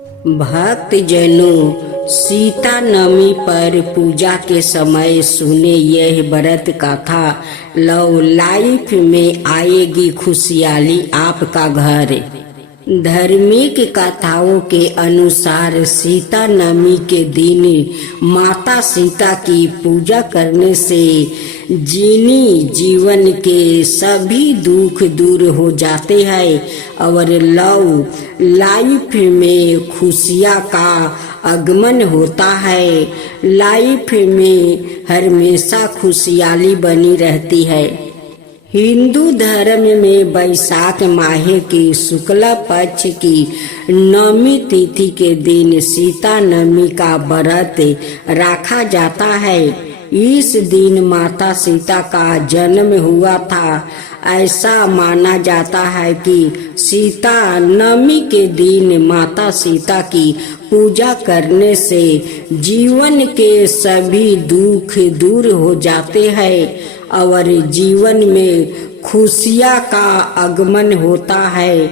भक्त जनों, सीता नवमी पर पूजा के समय सुने यह व्रत कथा। लव लाइफ में आएगी खुशहाली आपका घर। धार्मिक कथाओं के अनुसार सीता नवमी के दिन माता सीता की पूजा करने से जीवन के सभी दुख दूर हो जाते हैं और लव लाइफ में खुशियाँ का आगमन होता है। लाइफ में हमेशा खुशहाली बनी रहती है। हिंदू धर्म में वैशाख माह की शुक्ल पक्ष की नवमी तिथि के दिन सीता नवमी का व्रत रखा जाता है। इस दिन माता सीता का जन्म हुआ था। ऐसा माना जाता है कि सीता नवमी के दिन माता सीता की पूजा करने से जीवन के सभी दुख दूर हो जाते हैं और जीवन में खुशियाँ का आगमन होता है।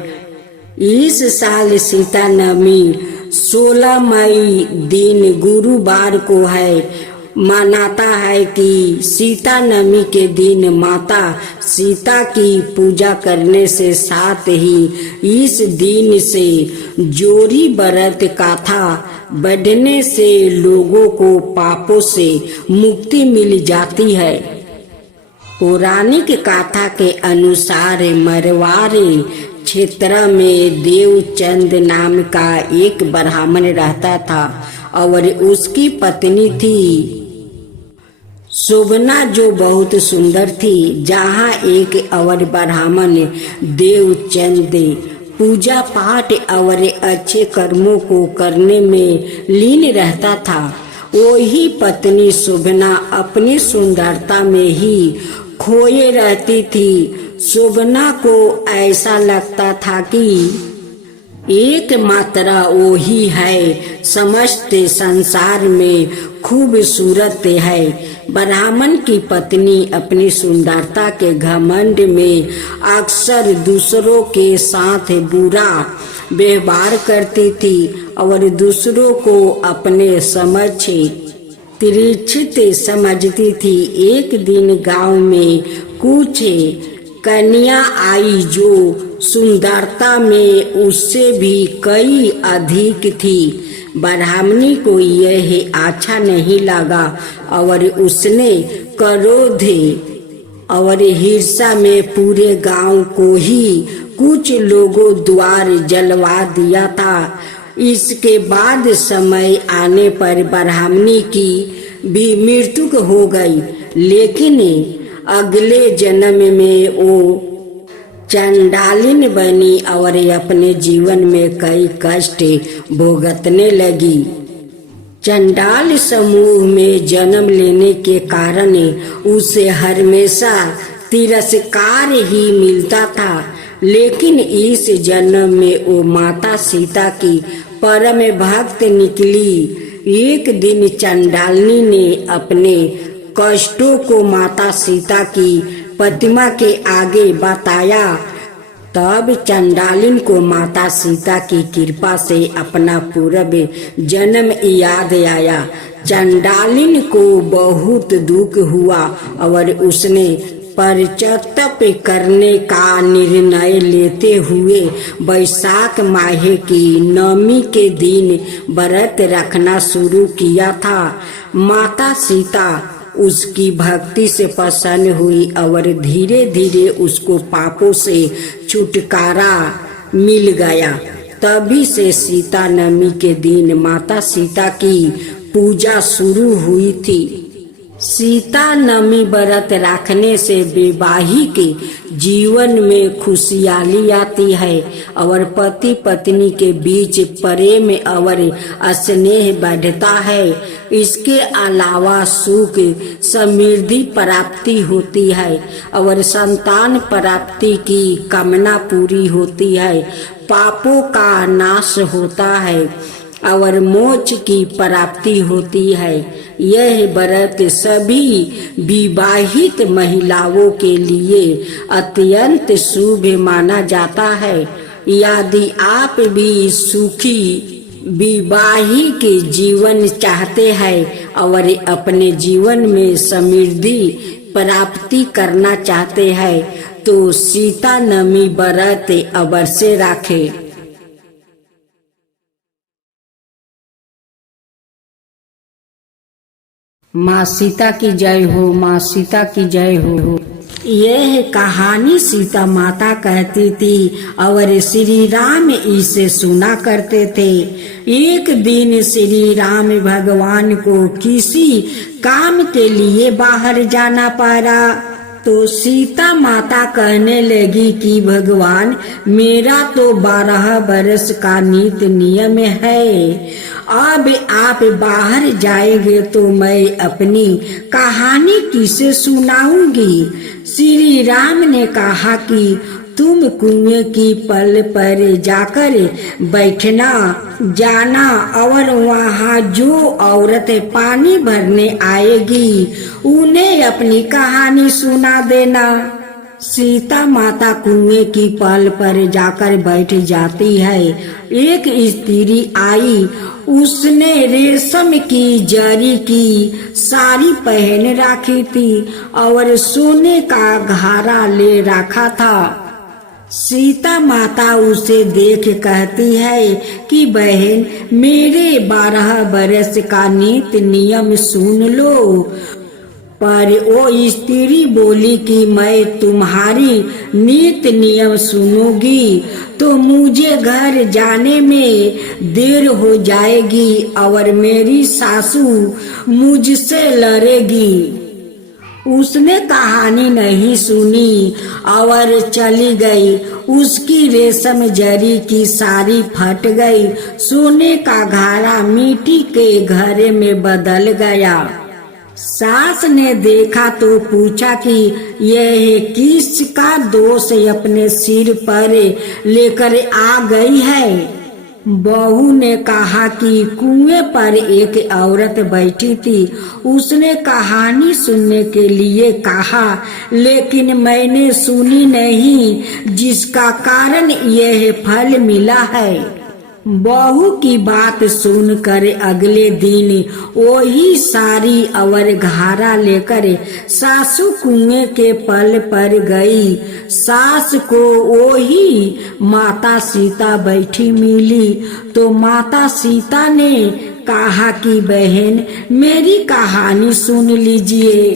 इस साल सीता नवमी 16 मई दिन गुरुवार को है। मानता है कि सीता नवमी के दिन माता सीता की पूजा करने से साथ ही इस दिन से जोड़ी व्रत कथा बढ़ने से लोगों को पापों से मुक्ति मिल जाती है। पौराणिक कथा के अनुसार मरवाड़ क्षेत्र में देवचंद नाम का एक ब्राह्मण रहता था और उसकी पत्नी थी शोभना जो बहुत सुंदर थी। जहाँ एक और ब्राह्मण देवचंद पूजा पाठ और अच्छे कर्मों को करने में लीन रहता था, वही पत्नी शोभना अपनी सुंदरता में ही खोए रहती थी। शोभना को ऐसा लगता था कि एकमात्र वही है, समस्त संसार में खूबसूरत है। ब्राह्मण की पत्नी अपनी सुंदरता के घमंड में अक्सर दूसरों के साथ बुरा व्यवहार करती थी और दूसरों को अपने समक्ष तिरछित समझती थी। एक दिन गांव में कुछ कन्या आई जो सुंदरता में उससे भी कई अधिक थी। ब्राह्मणी को यह अच्छा नहीं लगा और उसने क्रोध और हिंसा में पूरे गांव को ही कुछ लोगों द्वार जलवा दिया था। इसके बाद समय आने पर ब्राह्मणी की भी मृत्यु हो गई, लेकिन अगले जन्म में वो चंडालिन बनी और अपने जीवन में कई कष्ट भुगतने लगी। चंडाल समूह में जन्म लेने के कारण उसे हमेशा तिरस्कार ही मिलता था, लेकिन इस जन्म में वो माता सीता की परम भक्त निकली। एक दिन चंडालिनी ने अपने कष्टों को माता सीता की प्रतिमा के आगे बताया। तब चंडालिन को माता सीता की कृपा से अपना पूर्व जन्म याद आया। चंडालिन को बहुत दुख हुआ और उसने पश्चाताप करने का निर्णय लेते हुए वैशाख माह की नवमी के दिन व्रत रखना शुरू किया था। माता सीता उसकी भक्ति से प्रसन्न हुई और धीरे धीरे उसको पापों से छुटकारा मिल गया। तभी से सीता नवमी के दिन माता सीता की पूजा शुरू हुई थी। सीता नवमी व्रत रखने से वैवाहिक जीवन में खुशहाली आती है और पति पत्नी के बीच प्रेम और स्नेह बढ़ता है। इसके अलावा सुख समृद्धि प्राप्ति होती है और संतान प्राप्ति की कामना पूरी होती है। पापों का नाश होता है और मोक्ष की प्राप्ति होती है। यह व्रत सभी विवाहित महिलाओं के लिए अत्यंत शुभ माना जाता है। यदि आप भी सुखी विवाही के जीवन चाहते हैं और अपने जीवन में समृद्धि प्राप्ति करना चाहते हैं तो सीता नमी व्रत अवश्य राखे। माँ सीता की जय हो, माँ सीता की जय हो। यह कहानी सीता माता कहती थी और श्री राम इसे सुना करते थे। एक दिन श्री राम भगवान को किसी काम के लिए बाहर जाना पड़ा तो सीता माता कहने लगी कि भगवान, मेरा तो 12 वर्ष का नित नियम है, अब आप बाहर जाएंगे तो मैं अपनी कहानी किसे सुनाऊंगी। श्री राम ने कहा कि तुम कुएं की पल पर जाकर बैठना जाना और वहाँ जो औरत पानी भरने आएगी उन्हें अपनी कहानी सुना देना। सीता माता कुएं की पल पर जाकर बैठ जाती है। एक स्त्री आई, उसने रेशम की जरी की साड़ी पहन रखी थी और सोने का घारा ले रखा था। सीता माता उसे देख कहती है कि बहन, मेरे 12 वर्ष का नित नियम सुन लो। पर वो स्त्री बोली कि मैं तुम्हारी नित नियम सुनूंगी तो मुझे घर जाने में देर हो जाएगी और मेरी सासू मुझसे लड़ेगी। उसने कहानी नहीं सुनी और चली गई। उसकी रेशम जरी की साड़ी फट गई, सोने का घारा मिट्टी के घड़े में बदल गया। सास ने देखा तो पूछा कि यह किसका दोष अपने सिर पर लेकर आ गई है। बहू ने कहा कि कुएं पर एक औरत बैठी थी, उसने कहानी सुनने के लिए कहा लेकिन मैंने सुनी नहीं, जिसका कारण यह फल मिला है। बहू की बात सुनकर अगले दिन वही साड़ी और घारा लेकर सासू कुएं के पल पर गई। सास को वही माता सीता बैठी मिली तो माता सीता ने कहा कि बहन, मेरी कहानी सुन लीजिए।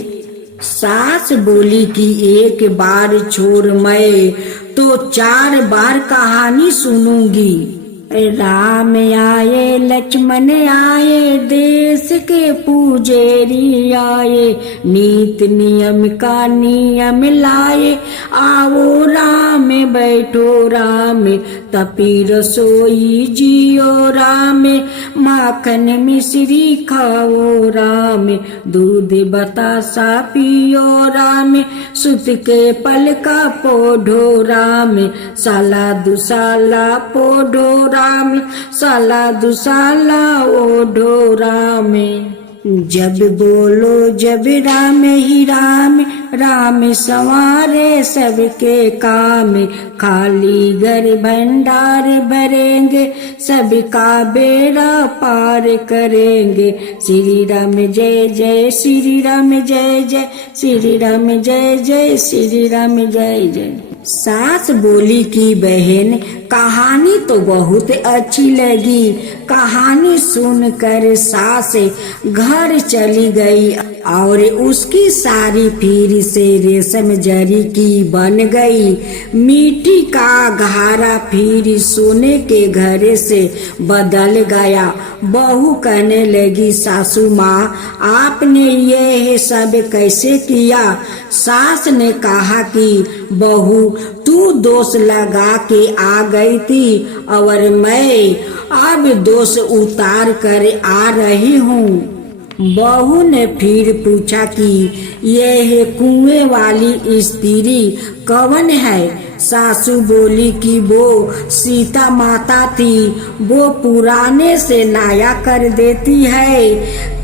सास बोली कि एक बार छोड़ मैं तो 4 बार कहानी सुनूंगी। राम आए, लक्ष्मण आए, देश के पूजेरी आए, नीत नियम का नियम लाए, आओ राम बैठो राम, तपी रसोई जियो राम, माखन मिश्री खाओ राम, दूध बतासा पियो राम, सुत के पल का पोढ़ो राम, साला दुसाला पोढ़ो राम, साला दुसाला ओढ़ो राम। जब बोलो जब राम ही राम, राम संवारे सबके काम, खाली घर भंडार भरेंगे, सबका बेड़ा पार करेंगे। श्री राम जय जय, श्री राम जय जय, श्री राम जय जय, श्री राम जय जय। सास बोली कि बहन, कहानी तो बहुत अच्छी लगी। कहानी सुनकर सास घर चली गई और उसकी साड़ी फिर से रेशम जरी की बन गई। मिट्टी का घारा फिर सोने के घड़े से बदल गया। बहू कहने लगी, सासू माँ, आपने ये सब कैसे किया? सास ने कहा कि बहू, तू दोष लगा के आ गई थी और मैं अब दोष उतार कर आ रही हूँ। बहू ने फिर पूछा कि यह कुएं वाली स्त्री कौन है? सासू बोली कि वो सीता माता थी, वो पुराने से नया कर देती है,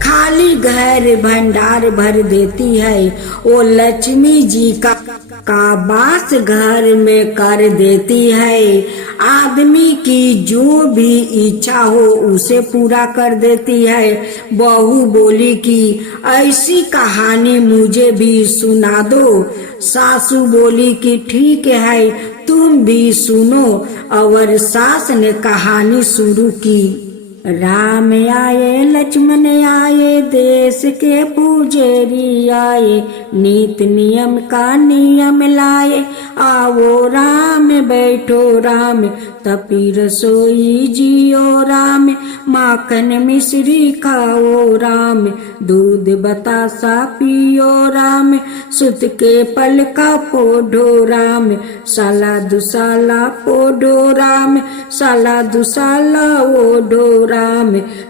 खाली घर भंडार भर देती है। वो लक्ष्मी जी का वास घर में कर देती है। आदमी की जो भी इच्छा हो उसे पूरा कर देती है। बहू बोली कि ऐसी कहानी मुझे भी सुना दो। सासू बोली कि ठीक है, तुम भी सुनो। और सास ने कहानी शुरू की। राम आए लक्ष्मण आए, देश के पुजारी आए, नीत नियम का नियम लाए। आओ राम बैठो राम, तपी रसोई जियो राम, माखन मिश्री खाओ राम, दूध बतासा पियो राम, सुत के पल का पोढ़ो राम, साला दुसाला पोढ़ो राम, साला दुसाला ओढ़ो राम।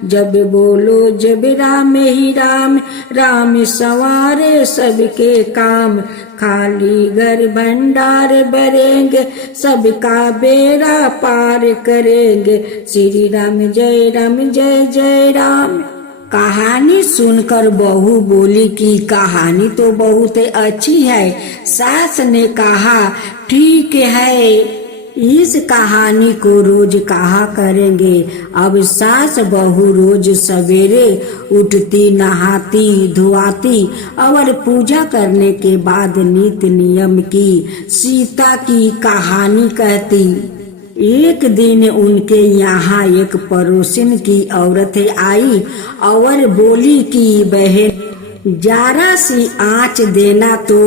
जब बोलो जब राम ही राम, राम सवारे सबके काम। खाली घर भंडार भरेंगे, सबका बेड़ा पार करेंगे। श्री राम जय जय राम। कहानी सुनकर बहू बोली कि कहानी तो बहुत अच्छी है। सास ने कहा ठीक है, इस कहानी को रोज कहा करेंगे। अब सास बहू रोज सवेरे उठती, नहाती धुआती और पूजा करने के बाद नित्य नियम की सीता की कहानी कहती। एक दिन उनके यहाँ एक पड़ोसिन की औरत आई और बोली कि बहन जरा सी आँच देना। तो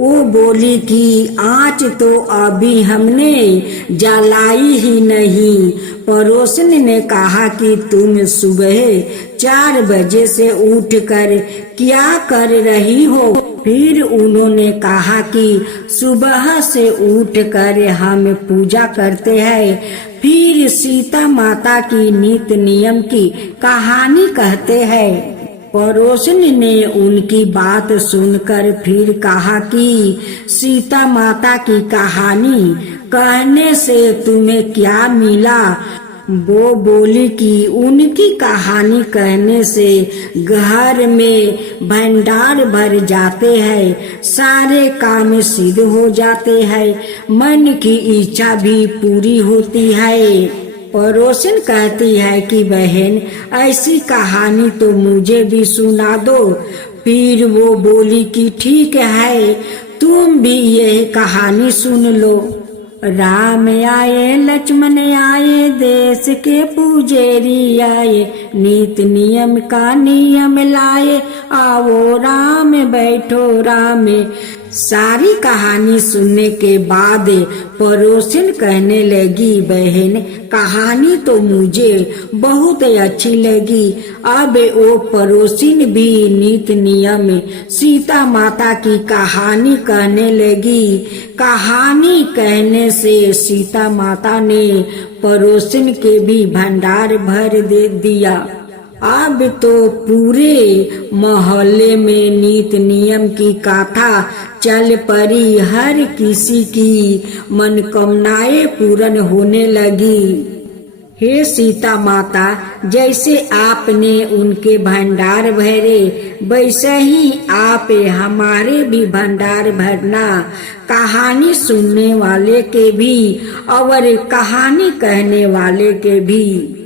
वो बोली कि आँच तो अभी हमने जलाई ही नहीं। पड़ोसन ने कहा कि तुम सुबह 4 बजे से उठकर क्या कर रही हो? फिर उन्होंने कहा कि सुबह से उठकर हम पूजा करते हैं, फिर सीता माता की नित्य नियम की कहानी कहते हैं। पड़ोसन ने उनकी बात सुनकर फिर कहा कि सीता माता की कहानी कहने से तुम्हें क्या मिला? वो बोली कि उनकी कहानी कहने से घर में भंडार भर जाते हैं, सारे काम सिद्ध हो जाते हैं, मन की इच्छा भी पूरी होती है। पड़ोसन कहती है कि बहन ऐसी कहानी तो मुझे भी सुना दो। फिर वो बोली कि ठीक है, तुम भी यह कहानी सुन लो। राम आए लक्ष्मण आए, देश के पुजारी आए, नीति नियम का नियम लाए। आओ राम बैठो राम। सारी कहानी सुनने के बाद पड़ोसिन कहने लगी बहन कहानी तो मुझे बहुत अच्छी लगी। अब वो पड़ोसिन भी नित्य नियम सीता माता की कहानी कहने लगी। कहानी कहने से सीता माता ने पड़ोसिन के भी भंडार भर दे दिया। अब तो पूरे मोहल्ले में नित्य नियम की गाथा चल पड़ी। हर किसी की मनोकामनाएं पूर्ण होने लगी। हे सीता माता, जैसे आपने उनके भंडार भरे, वैसे ही आप हमारे भी भंडार भरना। कहानी सुनने वाले के भी और कहानी कहने वाले के भी।